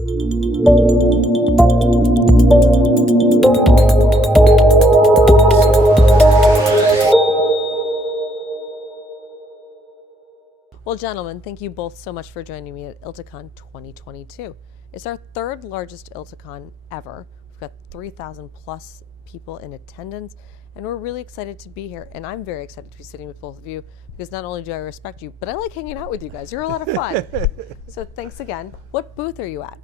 Well, gentlemen, thank you both so much for joining me at ILTACON 2022. It's our third largest ILTACON ever. We've got 3,000 plus people in attendance, and we're really excited to be here. And I'm very excited to be sitting with both of you because not only do I respect you, but I like hanging out with you guys. You're a lot of fun. So thanks again. What booth are you at?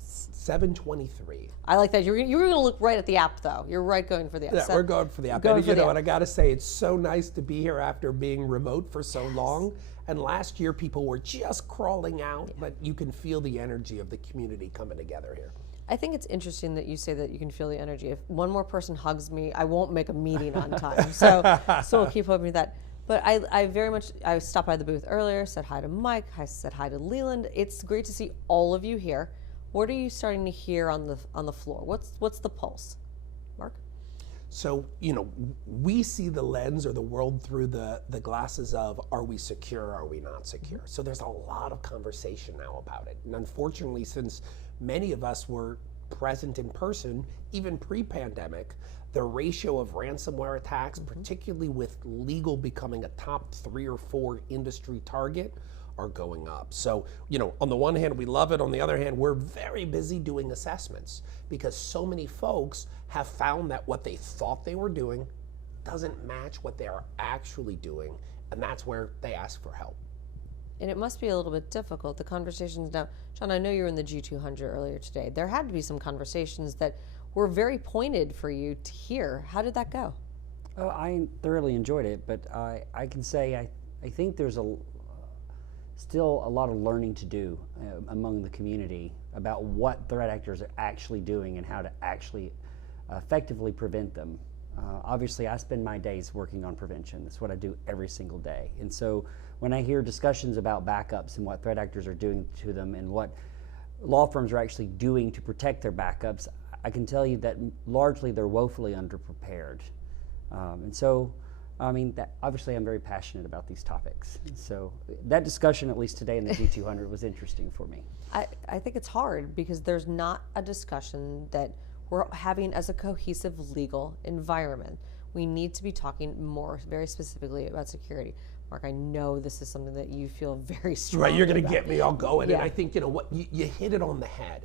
723. I like that. You were going to look right at the app, though. You're right going for the app. Yeah, we're going for the app. And, and I got to say, it's so nice to be here after being remote for so long. And last year, people were just crawling out, but you can feel the energy of the community coming together here. I think it's interesting that you say that you can feel the energy. If one more person hugs me, I won't make a meeting on time. So we'll keep hoping for that. But I stopped by the booth earlier, said hi to Mike, I said hi to Leland. It's great to see all of you here. What are you starting to hear on the floor? What's the pulse, Mark? So, we see the lens or the world through the glasses of, are we secure, are we not secure? So there's a lot of conversation now about it. And unfortunately, since many of us were present in person, even pre-pandemic, the ratio of ransomware attacks, particularly with legal becoming a top 3 or 4 industry target, are going up. So, on the one hand, we love it. On the other hand, we're very busy doing assessments because so many folks have found that what they thought they were doing doesn't match what they are actually doing. And that's where they ask for help. And it must be a little bit difficult. The conversations now, John, I know you were in the G200 earlier today. There had to be some conversations that were very pointed for you to hear. How did that go? Oh, I thoroughly enjoyed it, but I can say I think there's still a lot of learning to do among the community about what threat actors are actually doing and how to actually effectively prevent them. Obviously, I spend my days working on prevention. That's what I do every single day. And so when I hear discussions about backups and what threat actors are doing to them and what law firms are actually doing to protect their backups, I can tell you that largely they're woefully underprepared. And so obviously I'm very passionate about these topics. So that discussion, at least today in the G200, was interesting for me. I think it's hard because there's not a discussion that we're having as a cohesive legal environment. We need to be talking more very specifically about security. Mark, I know this is something that you feel very strongly Right, you're going to about. get me all going. Yeah. And I think, you hit it on the head.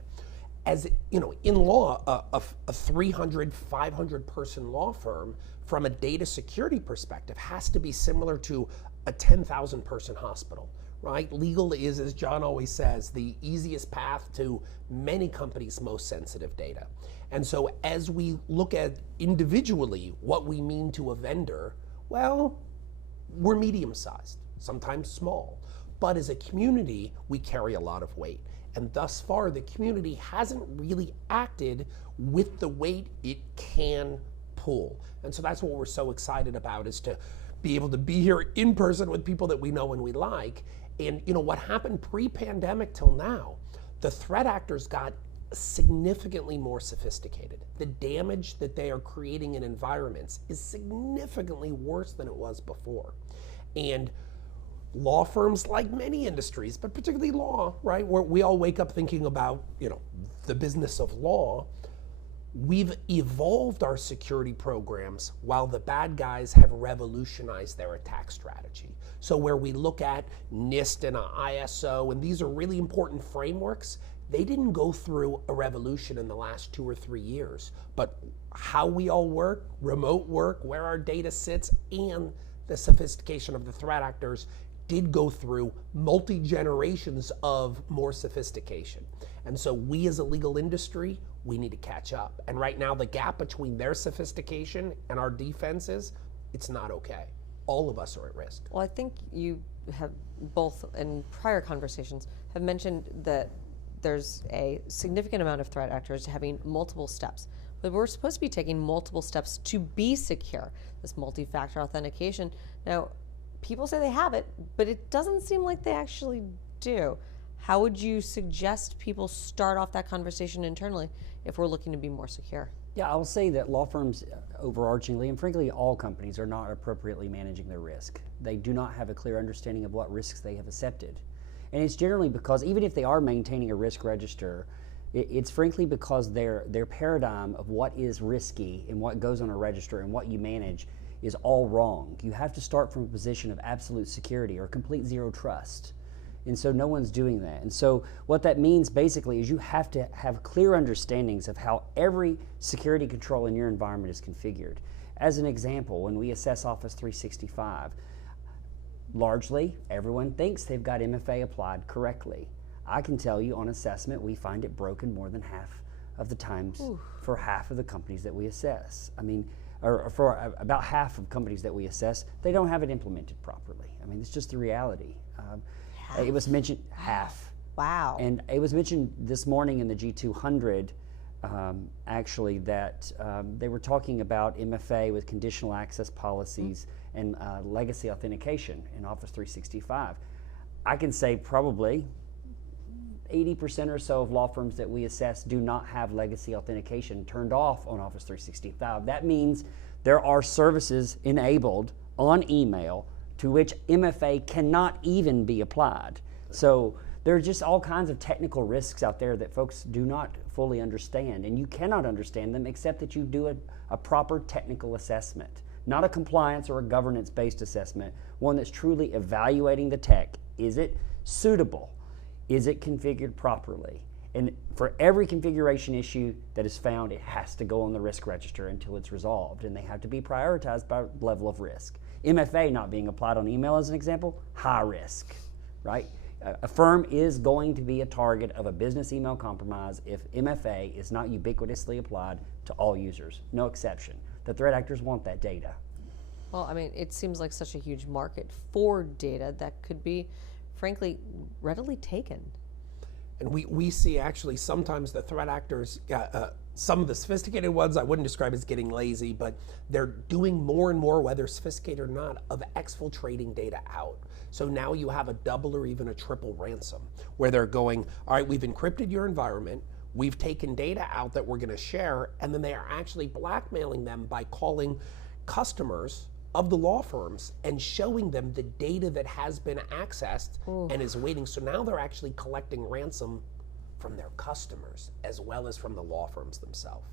As in law, a 300, 500 person law firm from a data security perspective has to be similar to a 10,000 person hospital, right? Legal is, as John always says, the easiest path to many companies' most sensitive data. And so as we look at individually what we mean to a vendor, well, we're medium-sized, sometimes small. But as a community, we carry a lot of weight. And thus far, the community hasn't really acted with the weight it can pull. And so that's what we're so excited about, is to be able to be here in person with people that we know and we like. And what happened pre-pandemic till now, the threat actors got significantly more sophisticated. The damage that they are creating in environments is significantly worse than it was before. And law firms, like many industries, but particularly law, right, where we all wake up thinking about, the business of law, we've evolved our security programs while the bad guys have revolutionized their attack strategy. So where we look at NIST and ISO, and these are really important frameworks, they didn't go through a revolution in the last 2 or 3 years, but how we all work, remote work, where our data sits, and the sophistication of the threat actors did go through multi-generations of more sophistication. And so we as a legal industry, we need to catch up. And right now the gap between their sophistication and our defenses, it's not okay. All of us are at risk. Well, I think you have both in prior conversations have mentioned that there's a significant amount of threat actors having multiple steps. But we're supposed to be taking multiple steps to be secure, this multi-factor authentication. Now, people say they have it, but it doesn't seem like they actually do. How would you suggest people start off that conversation internally if we're looking to be more secure? Yeah, I'll say that law firms overarchingly, and frankly all companies, are not appropriately managing their risk. They do not have a clear understanding of what risks they have accepted. And it's generally because even if they are maintaining a risk register, it's frankly because their paradigm of what is risky and what goes on a register and what you manage is all wrong. You have to start from a position of absolute security or complete zero trust. And so no one's doing that. And so what that means basically is you have to have clear understandings of how every security control in your environment is configured. As an example, when we assess Office 365, largely everyone thinks they've got MFA applied correctly. I can tell you on assessment we find it broken more than half of the times for half of the companies that we assess. I mean, or for about half of companies that we assess, they don't have it implemented properly. I mean, it's just the reality. It was mentioned half. Wow. And it was mentioned this morning in the G200, actually, that they were talking about MFA with conditional access policies and legacy authentication in Office 365. I can say probably 80% or so of law firms that we assess do not have legacy authentication turned off on Office 365. That means there are services enabled on email to which MFA cannot even be applied. So there are just all kinds of technical risks out there that folks do not fully understand, and you cannot understand them except that you do a proper technical assessment, not a compliance or a governance-based assessment, one that's truly evaluating the tech. Is it suitable? Is it configured properly? And for every configuration issue that is found, it has to go on the risk register until it's resolved, and they have to be prioritized by level of risk. MFA not being applied on email, as an example, high risk, right? A firm is going to be a target of a business email compromise if MFA is not ubiquitously applied to all users, no exception. The threat actors want that data. Well, I mean, it seems like such a huge market for data that could be, frankly, readily taken. And we see actually sometimes the threat actors, some of the sophisticated ones I wouldn't describe as getting lazy, but they're doing more and more, whether sophisticated or not, of exfiltrating data out. So now you have a double or even a triple ransom where they're going, all right, we've encrypted your environment, we've taken data out that we're going to share, and then they are actually blackmailing them by calling customers of the law firms and showing them the data that has been accessed and is waiting. So now they're actually collecting ransom from their customers as well as from the law firms themselves.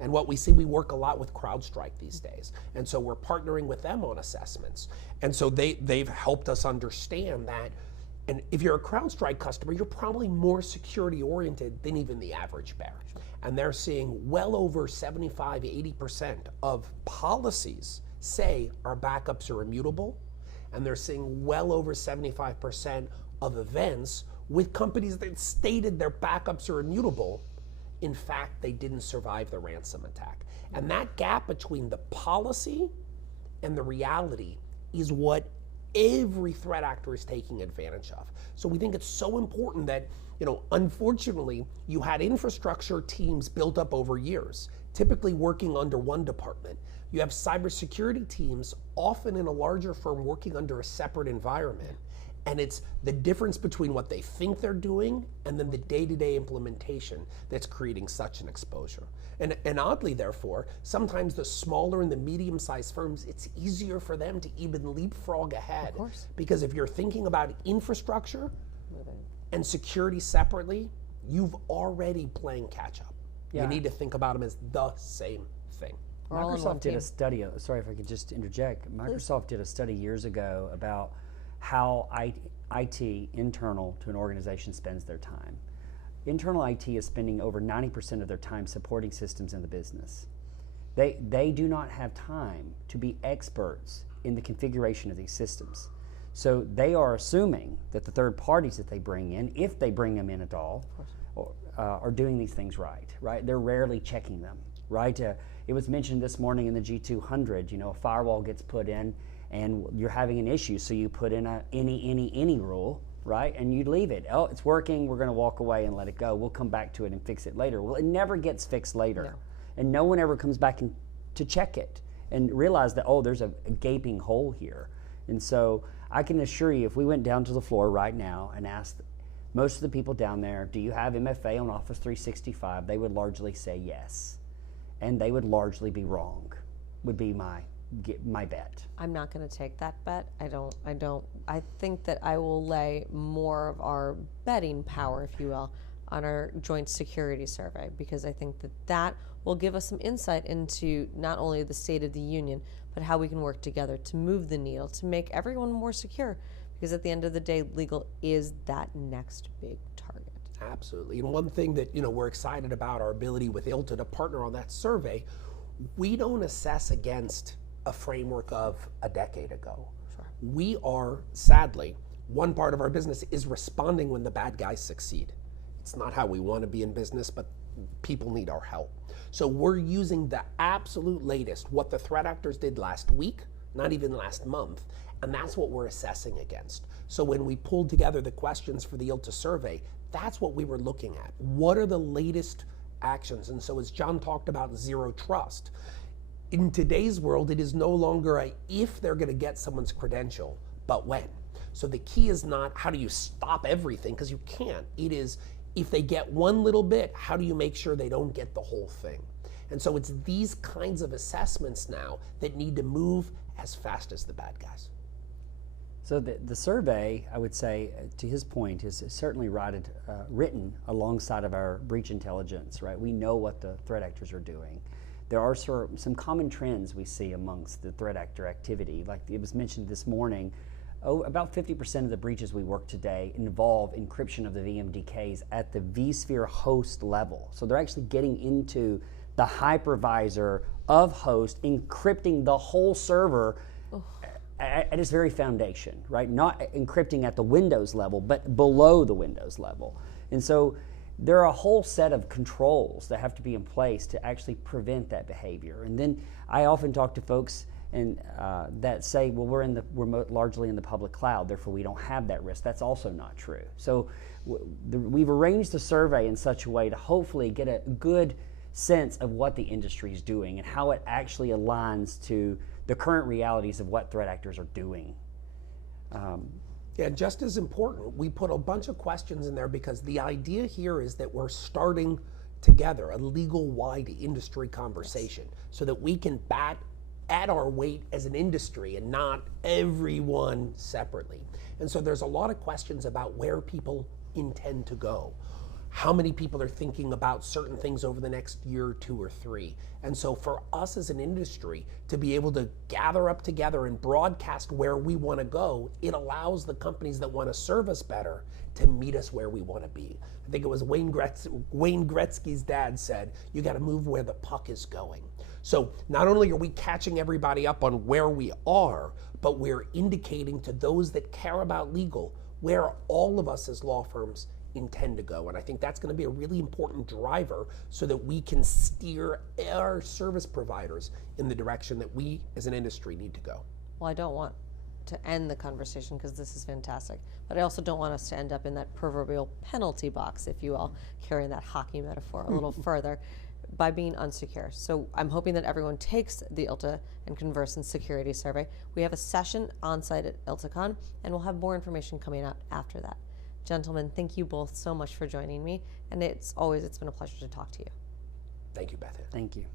And what we see, we work a lot with CrowdStrike these days. And so we're partnering with them on assessments. And so they've helped us understand that. And if you're a CrowdStrike customer, you're probably more security oriented than even the average bear. And they're seeing well over 75, 80% of policies say our backups are immutable, and they're seeing well over 75% of events with companies that stated their backups are immutable. In fact, they didn't survive the ransom attack. And that gap between the policy and the reality is what every threat actor is taking advantage of. So we think it's so important that, unfortunately, you had infrastructure teams built up over years, typically working under one department. You have cybersecurity teams, often in a larger firm, working under a separate environment. And it's the difference between what they think they're doing and then the day-to-day implementation that's creating such an exposure. And oddly, therefore, sometimes the smaller and the medium-sized firms, it's easier for them to even leapfrog ahead. Of course. Because if you're thinking about infrastructure and security separately, you've already playing catch-up. Yeah. You need to think about them as the same thing. Microsoft did a study, sorry if I could just interject. Microsoft did a study years ago about how IT, internal to an organization, spends their time. Internal IT is spending over 90% of their time supporting systems in the business. They do not have time to be experts in the configuration of these systems. So they are assuming that the third parties that they bring in, if they bring them in at all, are doing these things right? They're rarely checking them, right? It was mentioned this morning in the G200, a firewall gets put in and you're having an issue, so you put in a any rule, right? And you leave it. Oh, it's working, we're gonna walk away and let it go. We'll come back to it and fix it later. Well, it never gets fixed later. No. And no one ever comes back to check it and realize that, oh, there's a gaping hole here. And so I can assure you, if we went down to the floor right now and asked most of the people down there, do you have MFA on Office 365? They would largely say yes. And they would largely be wrong, would be my my bet. I'm not going to take that bet. I think that I will lay more of our betting power, if you will, on our joint security survey, because I think that that will give us some insight into not only the state of the union, but how we can work together to move the needle, to make everyone more secure, because at the end of the day, legal is that next big target. Absolutely. And one thing that, we're excited about our ability with ILTA to partner on that survey, we don't assess against a framework of a decade ago. Sure. We are, sadly, one part of our business is responding when the bad guys succeed. It's not how we want to be in business, but people need our help. So we're using the absolute latest, what the threat actors did last week, not even last month, and that's what we're assessing against. So when we pulled together the questions for the ILTA survey, that's what we were looking at. What are the latest actions? And so as John talked about zero trust, in today's world, it is no longer a if they're going to get someone's credential, but when. So the key is not how do you stop everything, because you can't. It is if they get one little bit, how do you make sure they don't get the whole thing? And so it's these kinds of assessments now that need to move as fast as the bad guys. So the survey, I would say, to his point, is certainly written alongside of our breach intelligence, right? We know what the threat actors are doing. There are some common trends we see amongst the threat actor activity. Like it was mentioned this morning, about 50% of the breaches we work today involve encryption of the VMDKs at the vSphere host level. So they're actually getting into the hypervisor of host, encrypting the whole server at its very foundation, right? Not encrypting at the Windows level, but below the Windows level. And so there are a whole set of controls that have to be in place to actually prevent that behavior. And then I often talk to folks that say, well, we're largely in the public cloud, therefore we don't have that risk. That's also not true. So we've arranged the survey in such a way to hopefully get a good sense of what the industry is doing and how it actually aligns to the current realities of what threat actors are doing. Yeah, just as important, we put a bunch of questions in there because the idea here is that we're starting together a legal-wide industry conversation so that we can bat at our weight as an industry and not everyone separately. And so there's a lot of questions about where people intend to go. How many people are thinking about certain things over the next year, 2 or 3? And so for us as an industry to be able to gather up together and broadcast where we want to go, it allows the companies that want to serve us better to meet us where we want to be. I think it was Wayne Gretzky's dad said, you got to move where the puck is going. So not only are we catching everybody up on where we are, but we're indicating to those that care about legal where all of us as law firms intend to go. And I think that's going to be a really important driver so that we can steer our service providers in the direction that we as an industry need to go. Well, I don't want to end the conversation because this is fantastic, but I also don't want us to end up in that proverbial penalty box, if you will, carrying that hockey metaphor a little further, by being unsecure. So I'm hoping that everyone takes the ILTA and Conversant security survey. We have a session on site at ILTACON, and we'll have more information coming out after that. Gentlemen, thank you both so much for joining me, and it's been a pleasure to talk to you. Thank you, Beth. Thank you.